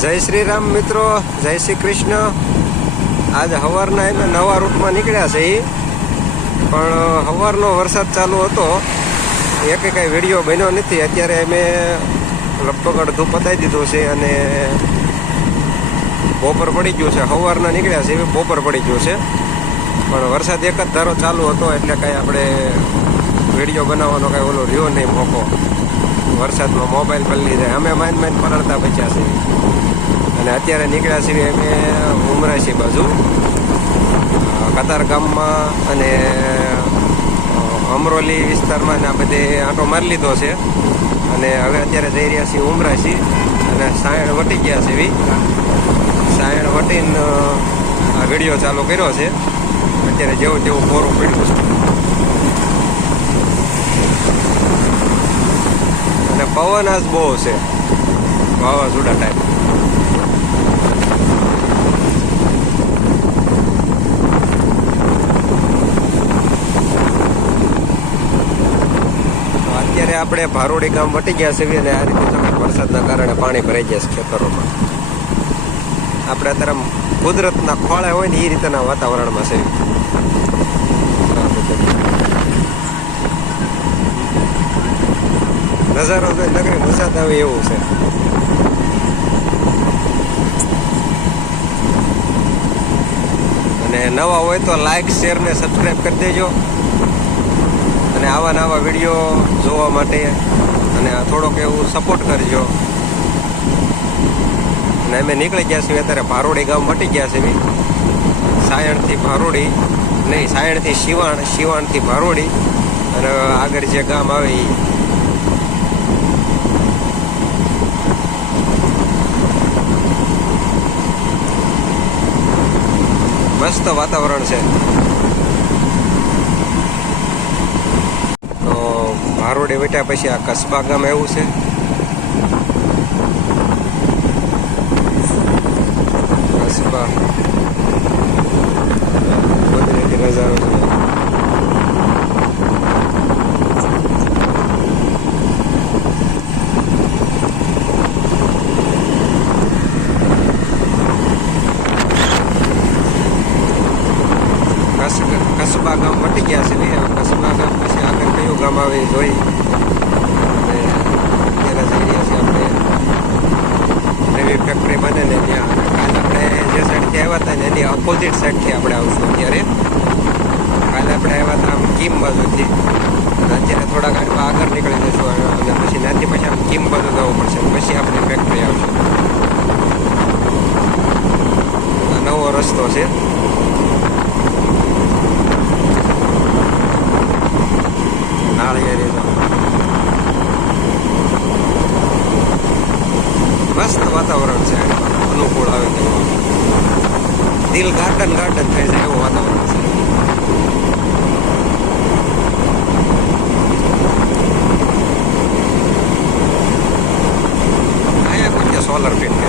જય શ્રી રામ મિત્રો, જય શ્રી કૃષ્ણ. આજે સવારના અમે નવા રૂટમાં નીકળ્યા છે પણ સવારનો વરસાદ ચાલુ હતો, એકે કાંઈ વિડીયો બન્યો નથી. અત્યારે અમે લગભગ અડધું પતાવી દીધું છે અને બપોર પડી ગયું છે. સવારના નીકળ્યા છે એ બપોર પડી ગયું છે, પણ વરસાદ એક જ ધારો ચાલુ હતો એટલે કાંઈ આપણે વિડીયો બનાવવાનો કાંઈ ઓલો રહ્યો નહીં મોકો. વરસાદમાં મોબાઈલ પલળી જાય. અમે માઇન પલળતા બચ્યા છીએ અને અત્યારે નીકળ્યા છીએ અમે ઉમરાસી બાજુ, કતાર ગામમાં અને અમરોલી વિસ્તારમાં ને આ બધે આંટો મારી લીધો છે અને હવે અત્યારે જઈ રહ્યા છીએ ઉમરાસી અને સાયણ વટી ગયા છે એવી. સાયણ વટીને આ વિડીયો ચાલુ કર્યો છે. અત્યારે જેવું તેવું કોરું પડ્યું છે અને પવન આજ બહુ છે, વાવાઝોડા ટાઈપ. અત્યારે આપણે ભારોડી ગામ વટી ગયા છીએ અને આ રીતે સખત વરસાદના કારણે પાણી ભરાઈ ગયા છે ખેતરોમાં. આપણે અત્યારે કુદરતના ખોળે હોય ને એ રીતના વાતાવરણમાં છે. નજારો જોઈ નગરી વરસાદ આવે એવું છે. અને નવા હોય તો લાઈક, શેર ને સબસ્ક્રાઈબ કરી દેજો અને આવા નવા વિડીયો જોવા માટે અને થોડોક એવું સપોર્ટ કરજો. અને અમે નીકળી ગયા છીએ અત્યારે ભારોડી ગામ વટી ગયા છે. સાયણથી ભારોડી નહીં, સાયણથી શિવાણ, શિવાણથી ભારોડી અને આગળ જે ગામ આવે એ. મસ્ત વાતાવરણ છે. તો ભારોડી વટ્યા પછી આ કસબા ગામ એવું છે. કસબા કુદરતી નજારો છે. કસબા ગામ વટી ગયા છે. કસબા ગામ પછી આગળ કયું ગામ આવે જોઈ અને અત્યારે જઈ રહ્યા છીએ આપણે નવી ફેક્ટરી બને ને ત્યાં. કાલે આપણે જે સાઈડથી આવ્યા હતા ને એની ઓપોઝિટ સાઈડથી આપણે આવશું. અત્યારે કાલે આપણે આવ્યા હતા આમ કીમ બાજુથી અને અત્યારે થોડાક આગળ નીકળી જશું અને પછી ત્યાંથી પછી આમ કીમ બાજુ જવું પડશે પછી આપણી ફેક્ટરી આવશે. આ નવો રસ્તો છે. મસ્ત વાતાવરણ છે, અનુકૂળ આવે તેવું. દિલ ગાર્ડન ગાર્ડન થઈ જાય એવું વાતાવરણ છે. અહીંયા કોઈ સોલર ફિટ કરે.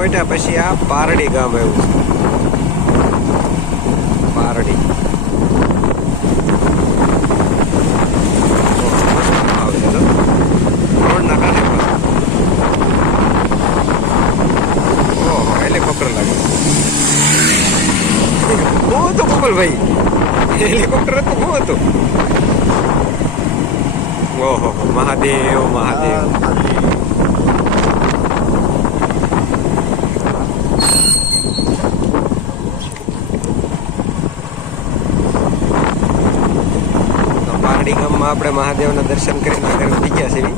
વટ્યા પછી આ પારડી ગામ એવું છે. પારડી રોડના કાંઠે ઓહો હેલિકોપ્ટર લાગે. શું હતું ગોપાલભાઈ? હેલિકોપ્ટર હતું? શું હતું? ઓહો મહાદેવ મહાદેવ. ગામમાં આપણે મહાદેવના દર્શન કરીને આગળ વધી ગયા છીએ.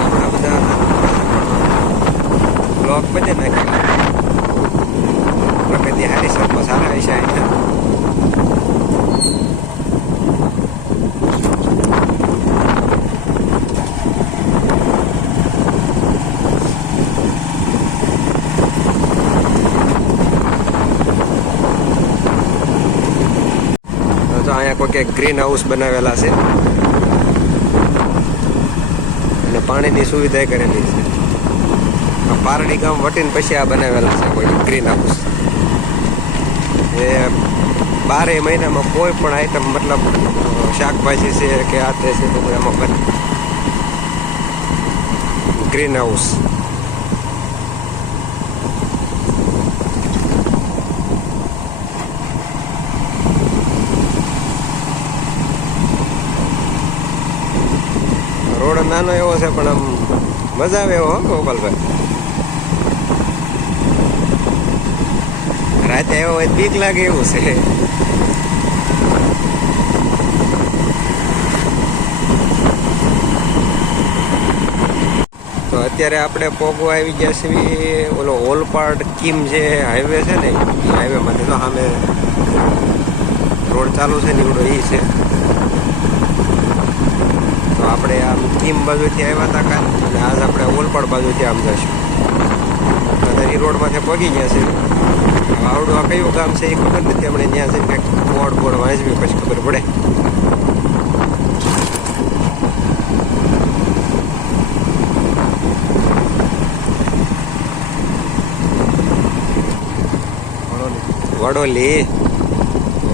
આપણા બધા બ્લોક બધે નાખેલા. પ્રગતિ હારી સરમાં સારા હશે અહીંયા. કંઈક ગ્રીન હાઉસ બનાવેલા છે અને પાણીની સુવિધા કરેલી છે. આ પારડી ગામ વટીને પછી આ બનાવેલા છે કોઈ ગ્રીન હાઉસ. એ 12 મહિનામાં કોઈ પણ આઈટમ મતલબ શાકભાજી છે કે આ તે છે બધું એમાં બને. Green house. રોડ નાનો એવો છે પણ આમ મજા આવે એવો ગોપાલભાઈ. રાતે આવ્યો હોય બીક લાગે એવું છે. તો અત્યારે આપણે પોગો આવી ગયા છીએ ઓલો ઓલપાડ કીમ જે હાઈવે છે ને એ હાઈવેમાંથી. તો સામે રોડ ચાલુ છે નીવડો એ છે. તો આપણે આમ કીમ બાજુથી આવ્યા હતા કાલ અને આજ આપણે ઓલપાડ બાજુથી આમ જઈશું. તો એ રોડમાંથી પગી ગયા છે. આવડું આ કયું ગામ છે એ ખબર નથી. આપણે ત્યાં જઈને કંઈક બોર્ડ વાંચવી પછી ખબર પડે.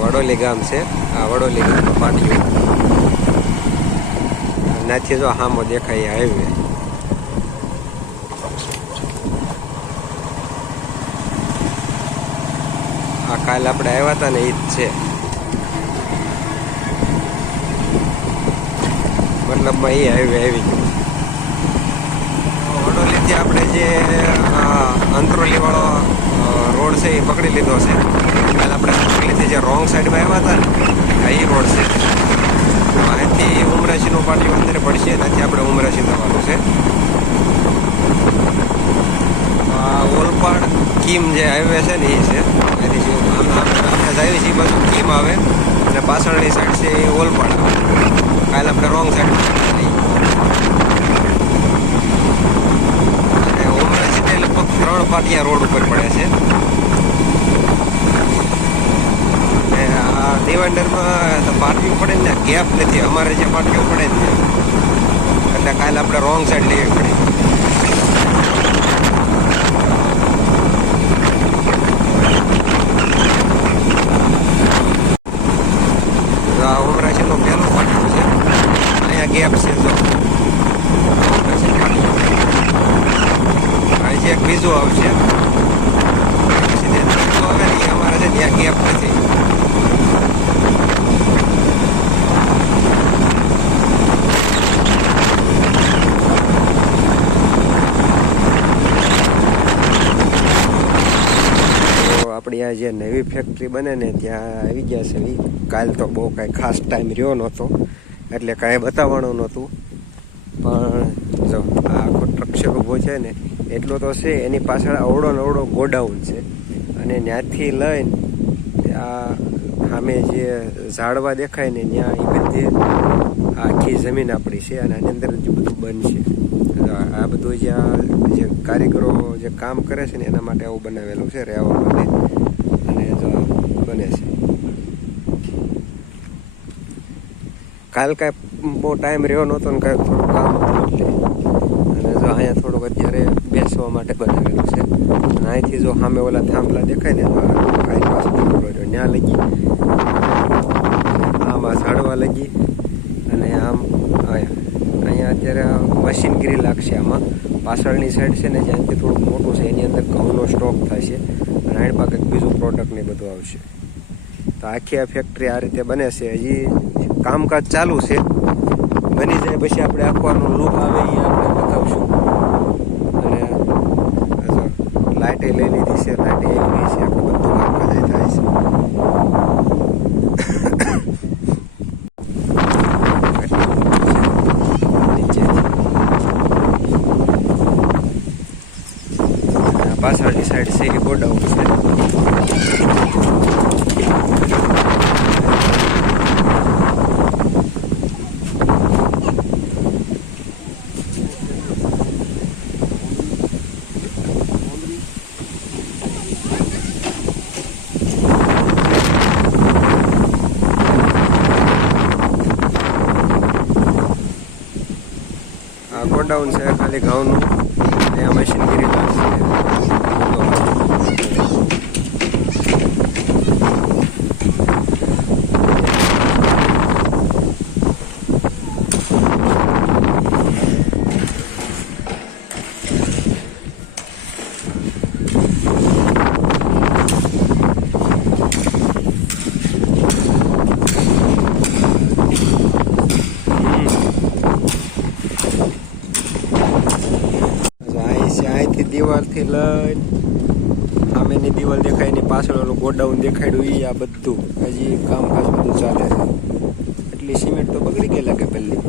વડોલી ગામ છે. આ વડોલી ગામમાં પાટિયું નાથી જો હામો દેખાય હાઈવે. આ કાલ આપણે આવ્યા હતા ને એ જ છે. મતલબમાં એ હાઈવે આવી ગયો. વડોલીથી આપણે જે અંતરોલી વાળો રોડ છે એ પકડી લીધો છે. કાલ આપણે અંતરોલીથી જે રોંગ સાઈડમાં આવ્યા હતા ને એ રોડ છે. અહીંથી ઉમરાશીનું પાટિયું અંદર પડશે. એનાથી આપણે ઉમરાશી થવાનું છે. ઓલપાડ કીમ જે હાઈવે છે ને એ છે. એની આપણે જાય છે એ બાજુ કીમ આવે અને પાછળની સાઈડ છે એ ઓલપાડ આવે. કાલે આપણે રોંગ સાઈડ અને ઉમરાશી લગભગ 3 પાટિયા રોડ ઉપર પડે છે. આ ડિવાઇડરમાં પાટિયું પડે ને ગેપ નથી. અમારે જે પાટિયું પડે ને એટલે કાલે આપણે રોંગ સાઈડ લેવી પડે. આ ઉમરાશીનો પહેલો પાટિયું છે. અહીંયા ગેપ છે જો અહીં એક બીજું આવશે પછી આવે ને અમારે છે ત્યાં ગેપ નથી. આપણી આ જે નવી ફેક્ટરી બને ને ત્યાં આવી ગયા છે. કાલ તો બહુ કાંઈ ખાસ ટાઈમ રહ્યો નહોતો એટલે કાંઈ બતાવવાનું નહોતું. પણ જો આ આખો ટ્રક્ચર ઊભો છે ને એટલો તો છે. એની પાછળ અવડો નવડો ગોડાઉન છે અને ત્યાંથી લઈને આ સામે જે ઝાડવા દેખાય ને ત્યાં એ બધી આખી જમીન આપણી છે અને આની અંદર જ બધું બનશે. આ બધું જે કારીગરો જે કામ કરે છે ને એના માટે આવું બનાવેલું છે રહેવા માટે. અને જો બને છે. કાલ કાંઈ બહુ ટાઈમ રહ્યો નહોતો ને કાંઈ થોડું કામ હતું એટલે. અને જો અહીંયા થોડુંક અત્યારે બેસવા માટે બનાવેલું છે. અને અહીંથી જો સામે ઓલા થાંભલા દેખાય ને કાંઈ પાસ ત્યાં લગી આમાં ઝાડવા લગી અને આમ અહીંયા અત્યારે મશીનગીરી લાગશે. આમાં પાછળની સાઈડ છે ને જ્યાંથી થોડુંક મોટું છે એની અંદર ઘઉંનો સ્ટોક થશે અને આની પાસે બીજું પ્રોડક્ટ ને બધું આવશે. તો આખી આ ફેક્ટરી આ રીતે બને છે. હજી કામકાજ ચાલુ છે. બની જાય પછી આપણે આખવાનો લુક આવે એ આપણે બતાવશું. અને લાઇટે લઈ લીધી છે. લાઇટે આવી છે. આપણે બધું કામકાજ થાય છે. પાછળની સાઈડ છે એ ગોડાઉન છે. ગોડાઉન છે ખાલી ઘઉંનું. અહીંયા મશીનગીરી લાગશે. અહીંથી દિવાલથી લઈને સામેની દિવાલ દેખાય એની પાછળ ઓલું ગોડાઉન દેખાડ્યું એ આ બધું હજી કામકાજ બધું ચાલે છે. એટલી સિમેન્ટ તો બગડી ગયેલા કે પહેલી.